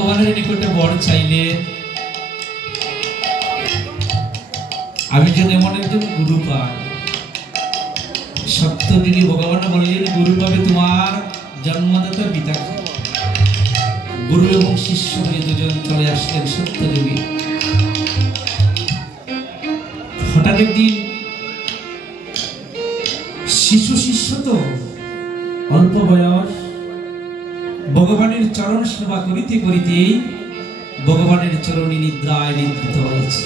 ভগবানের নিকটে বর চাইলে আমি যেন এমন একজন গুরু পাই। সত্যযুগী ভগবান বললেন গুরু পাবে তোমার জন্মদাতা পিতাকে। গুরু এবং শিষ্য হয়ে দুজন চলে আসলেন সত্যযুগী। হঠাৎ একদিন শিশু শিষ্য তো অল্প বয়স, ভগবানের চরণ সেবা করিতে করিতে ভগবানের চরণে নিদ্রায় নিদ্রিত হয়েছে।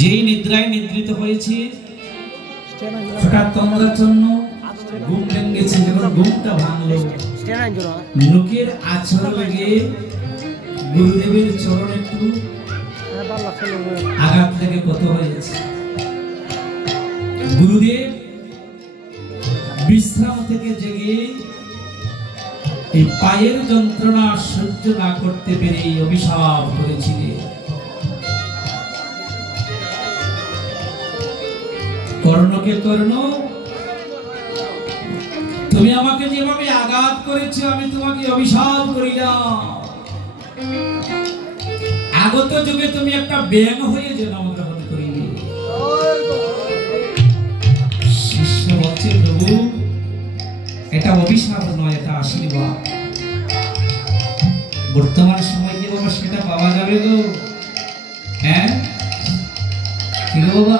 যেই নিদ্রায় নিদ্রিত হয়েছে হঠাৎ তন্দ্রার জন্য ঘুম ভেঙেছে। যখন ঘুমটা ভাঙলো লোকের আচরণ লেগে গুরুদেবের চরণ একটু আঘাত থেকে কত হয়েছে। গুরুদেব বিশ্রাম থেকে জেগে এই পায়ের যন্ত্রণা সহ্য না করতে পেরে অভিশাপ করেছিলেন, কর্ণকে কর্ণ, তুমি আমাকে যেভাবে আঘাত করেছো আমি তোমাকে অভিশাপ করিলাম। আগত যুগে তুমি একটা ব্যাঙ হয়ে জন্মগ্রহণ করিবে। শিষ্য বলছে প্রভু এটা অভিশাপ নয়, এটা আশীর্বাদ। বর্তমান সময় কি বাবা সেটা পাওয়া যাবে গো? হ্যাঁ কি বাবা?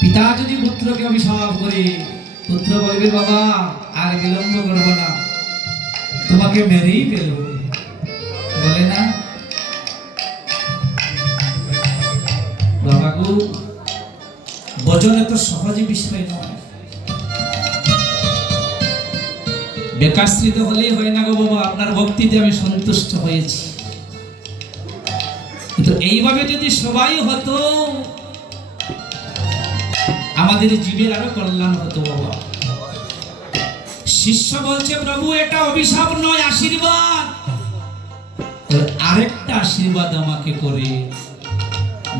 পিতা যদি পুত্রকে অভিশাপ করে, পুত্র বলবে বাবা আর বিলম্ব করবো না, তোমাকে মেরেই ফেলব, বলে না? বাবা গো বচন এত সহজে বিষয় নয়, বেকারশ্রিত হলেই হয় না গো বাবা। আপনার ভক্তিতে আমি সন্তুষ্ট হয়েছি, কিন্তু এইভাবে যদি সবাই হতো আমাদের জীবের আরো কল্যাণ হতো বাবা। শিষ্য বলছে প্রভু এটা অভিশাপ নয়, আশীর্বাদ। আরেকটা আশীর্বাদ আমাকে করে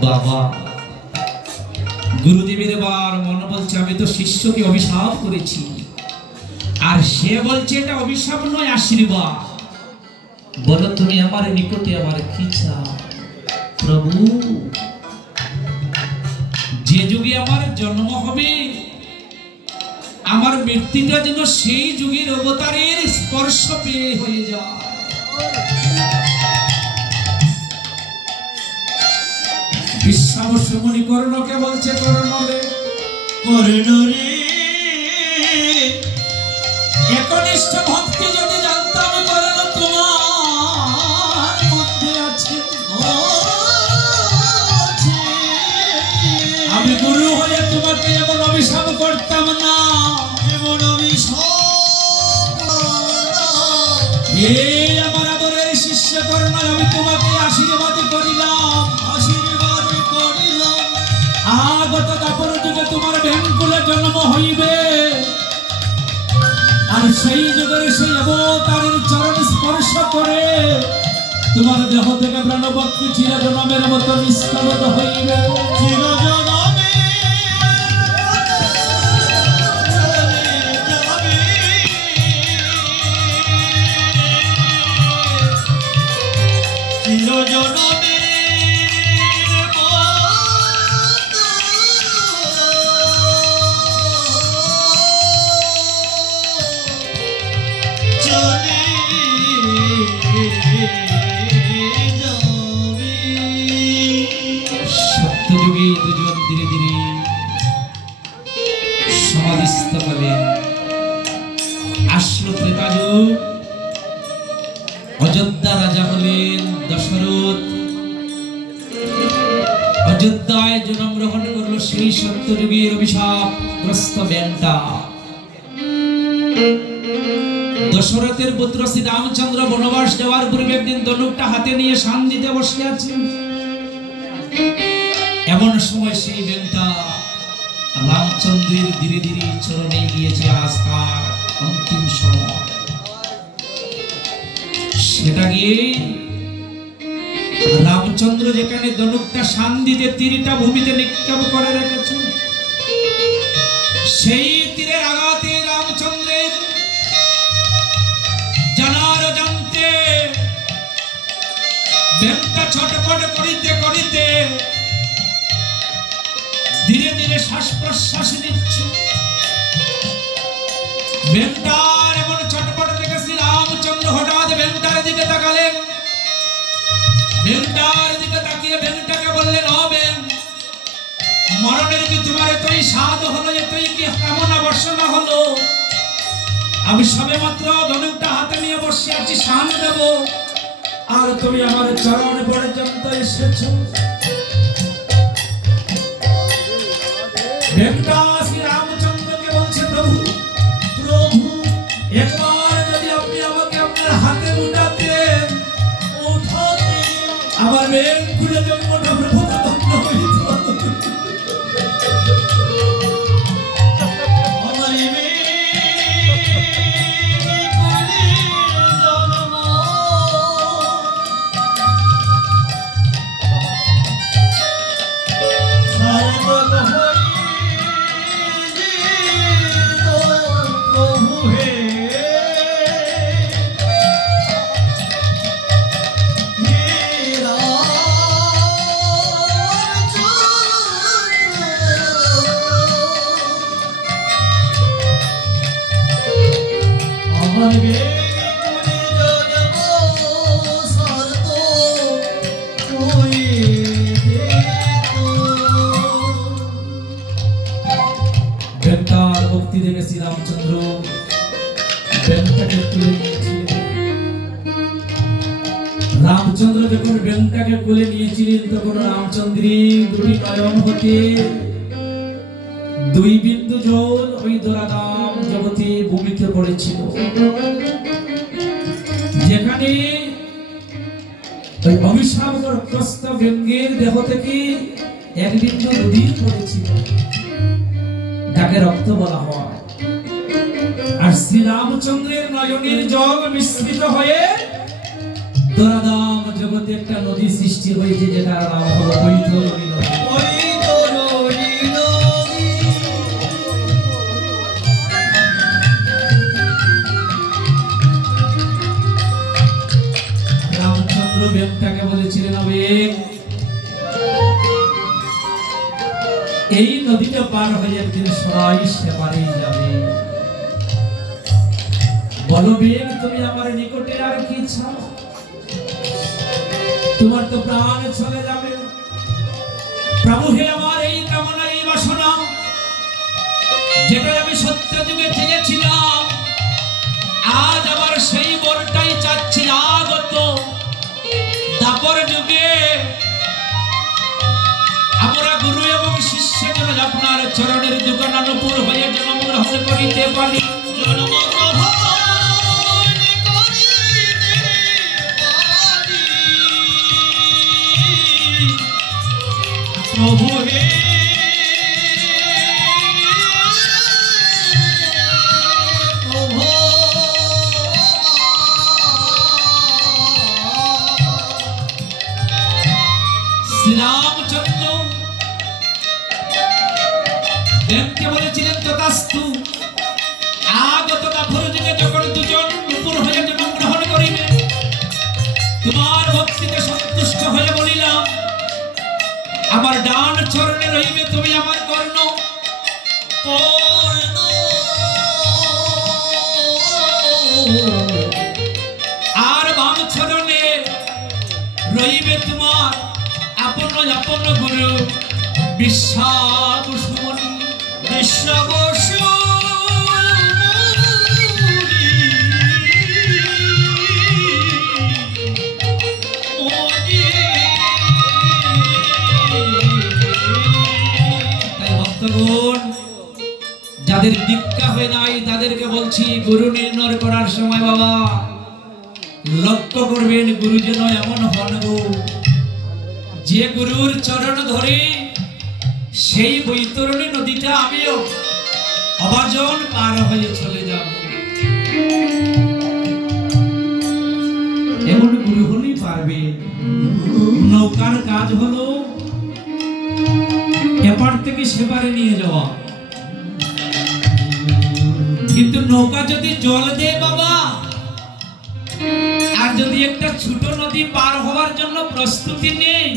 বাবা। গুরুদেবের এবার মনে বলছে আমি তো শিষ্যকে অভিশাপ করেছি, আর সে বলছে এটা অভিশাপ নয় আশীর্বাদ। বলো তুমি আমার নিকটে আমার কি চাও? প্রভু যে যুগে আমার জন্ম হবে আমার মৃত্যুটা যেন সেই যুগের অবতারের স্পর্শ পেয়ে হয়ে যায়। বিশ্বাবস্য মুনি কর্ণকে বলছে কর্ণ রে, কর্ণ রে একনিষ্ঠ ভক্তি যদি জানতাম কর্ণ তোমার মধ্যে আছে, আমি গুরু হয়ে তোমাকে এমন অভিশাপ করতাম না, এমন অভিশাপ। এই আমার আদরের শিষ্য কর্ণ আমি তোমাকে আশীর্বাদ করিলাম, আশীর্বাদ করিলাম। আগত কাপড় যুগে তোমার ভেঙ্কুলে জন্ম হইবে, আর সেই যুগের সেই অবতারের চরণ স্পর্শ করে তোমার দেহ থেকে প্রাণভক্তি চিরজনমের মতো নিষ্কাশিত হইবে। সত্যযুগে দুজন ধীরে ধীরে সমাধিস্থ হলেন। আসলো ত্রেতা যুগ, অযোধ্যা রাজা হলেন দশরথ। অযোধ্যায় জন্মগ্রহণ করলো সেই সত্যযুগের অভিশাপগ্রস্ত ব্যাংটা। দশরথের পুত্র শ্রী রামচন্দ্র বনবাস যাওয়ার পূর্বে একদিন ধনুকটা হাতে নিয়ে শান্তিতে বসে আছেন। এমন সময় সেই ব্যাংটা রামচন্দ্রের ধীরে ধীরে চরণে গিয়েছে। আজ তার অন্তিম সময়। সেটা গিয়ে রামচন্দ্র যেখানে ধনুকটা শান্তিতে তীরটা ভূমিতে নিক্ষেপ করে রেখেছেন, সেই তীরের আঘাতে রামচন্দ্রের ব্যাংকটা ছটফট করিতে করিতে ধীরে ধীরে শ্বাস প্রশ্বাস নিচ্ছে। ব্যাংকটার এমন ছটফট দেখে শ্রী রামচন্দ্র হঠাৎ ব্যাংকটার দিকে তাকালেন। ব্যাংকটার দিকে তাকিয়ে ব্যাংকটাকে বললেন, ও ব্যাংক, মরণের কি তোমার এতই স্বাদ হলো, এতই কি কামনা বাসনা হলো? আমি সবে মাত্র ধনুকটা হাতে নিয়ে বসে আছি শান দেব, আর তুমি আমার চরণ পর্যন্ত এসেছো। শ্রী রামচন্দ্রকে বলছে, প্রভু প্রভু, একবার যদি আপনি আমাকে আপনার হাতে উঠাতেন, আমার মেয়ের খুলে জন্মটা প্রভুতন্ত্র হইত। ভক্তি দেখে শ্রী রামচন্দ্র ব্যাংকটাকে তুলে নিয়েছিলেন। রামচন্দ্র যখন ব্যাংকটাকে তুলে নিয়েছিলেন, তখন রামচন্দ্রের দুটি নয়ন হতে দুই বিন্দু জল ওই ধরাধাম জগতে ভূমিতে পড়েছিল। যেখানে ওই অভিশাপগ্রস্ত ব্যাঙের দেহ থেকে এক বিন্দু রুধির পড়েছিল, যাকে রক্ত বলা হয়। আর শ্রী রামচন্দ্রের নয়নের জল মিশ্রিত হয়ে ধরাধাম জগতে একটা নদী সৃষ্টি হয়েছে, যেটার নাম হলো বৈতরণী নদী। রামচন্দ্র ব্যাংকটাকে বলেছিলেন, এই নদীটা পার হয়ে একদিন সবাই সেপারেই যাবে। বলো বেগ, তুমি আমার নিকটে আর কি চাও? তোমার তো প্রাণ চলে যাবে। প্রভু হে, আমার এই কামনা, এই বাসনা, যেটা আমি সত্য যুগে চেয়েছিলাম, আজ আবার সেই বরটাই চাচ্ছি। আগত দাপর যুগে আমরা গুরু এবং শিষ্য যেন আপনার চরণের দোকানানুপুর হয়ে জন্মগ্রহণ করিতে পারি। প্রভু হে, শ্রীরামচন্দ্র ব্যাংককে বলেছিলেন, তথাস্তু। আগত দাপর যুগে যখন দুজন নুপুর হয়ে জন্মগ্রহণ করিবে, তোমার ভক্তিতে সন্তুষ্ট হয়ে বলিলাম, আমার ডান চরণে রহিবে তুমি আমার কর্ণ, আর বাম চরণে রহিবে তোমার আপন আপন গুরু বিশ্বাবসুমনি। যাদের দীক্ষা হয় নাই তাদেরকে বলছি, গুরু নির্ণয় করার সময় বাবা লক্ষ্য করবেন, গুরু যেন এমন হন গো, যে গুরুর চরণ ধরে সেই বৈতরণী নদীটা আমিও অবাজন পার হয়ে চলে যাব। এমন গুরু হলেই পারবে। নৌকার কাজ হলো এপার থেকে সেপারে নিয়ে যাওয়া, কিন্তু নৌকা যদি জল দেয় বাবা, আর যদি একটা ছোট নদী পার হওয়ার জন্য প্রস্তুতি নেই,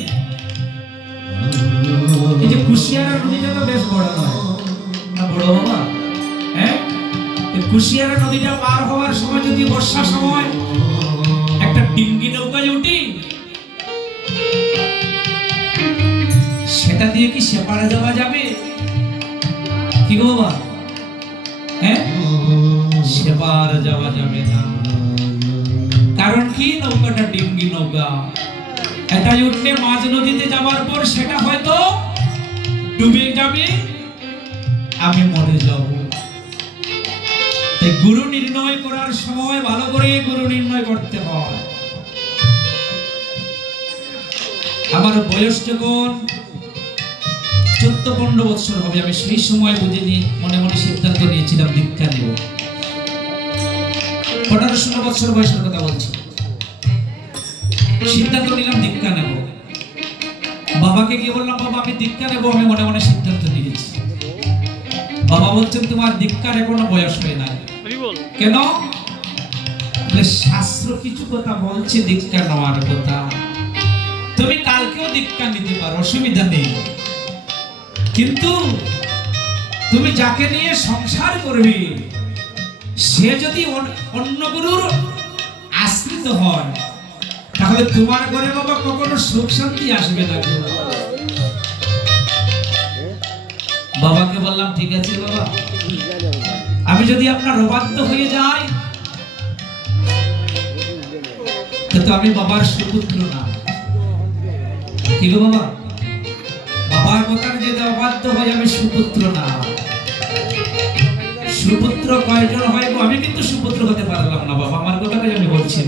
এই যে কুশিয়ারা নদীটা তো বেশ বড় নয় না, বড় বাবা? হ্যাঁ, কুশিয়ারা নদীটা পার হওয়ার সময় যদি বর্ষার সময় একটা ডিঙ্গি নৌকায় উঠি, সেটা দিয়ে কি সেপারে যাওয়া যাবে? কি গো বাবা? হ্যাঁ, সেপার যাওয়া যাবে না। কারণ কি? নৌকাটা ডিঙ্গি নৌকা, এটা উঠলে মাঝ নদীতে যাওয়ার পর সেটা হয়তো ডুবে যাবে, আমি মরে যাব। তাই গুরু নির্ণয় করার সময় ভালো করে গুরু নির্ণয় করতে হয়। আমার বয়স যখন 14-15 বছর হবে, আমি সেই সময় বুঝিনি, মনে মনে সিদ্ধান্ত নিয়েছিলাম দীক্ষা নেব। 15-16 বছর বয়সের কথা বলছি, সিদ্ধান্ত নিলাম দীক্ষা নেব। বাবাকে গিয়ে বললাম, বাবা আমি দীক্ষা নেব, আমি মনে মনে সিদ্ধান্ত নিয়েছি। বাবা বলছেন, তোমার দীক্ষার এখনো বয়স হয় নাই। কেন? শাস্ত্র কিছু কথা বলছে দীক্ষা নেওয়ার কথা, তুমি কালকেও দীক্ষা নিতে পারো, অসুবিধা নেই। কিন্তু তুমি যাকে নিয়ে সংসার করবে, সে যদি অন্য গুরুর আশ্রিত হয়, তাহলে তোমার ঘরে বাবা কখনো সুখ শান্তি আসবে না। বাবাকে বললাম, ঠিক আছে বাবা, আমি যদি আপনার অবাধ্য হয়ে যাই, তো আমি বাবার সুপুত্র না। কি গো বাবা? বাবার কথার যদি অবাধ্য হয়, আমি সুপুত্র না। সুপুত্র কয়জন হয় গো? আমি কিন্তু সুপুত্র হতে পারলাম না বাবা, আমার কথাটাই আমি বলছি।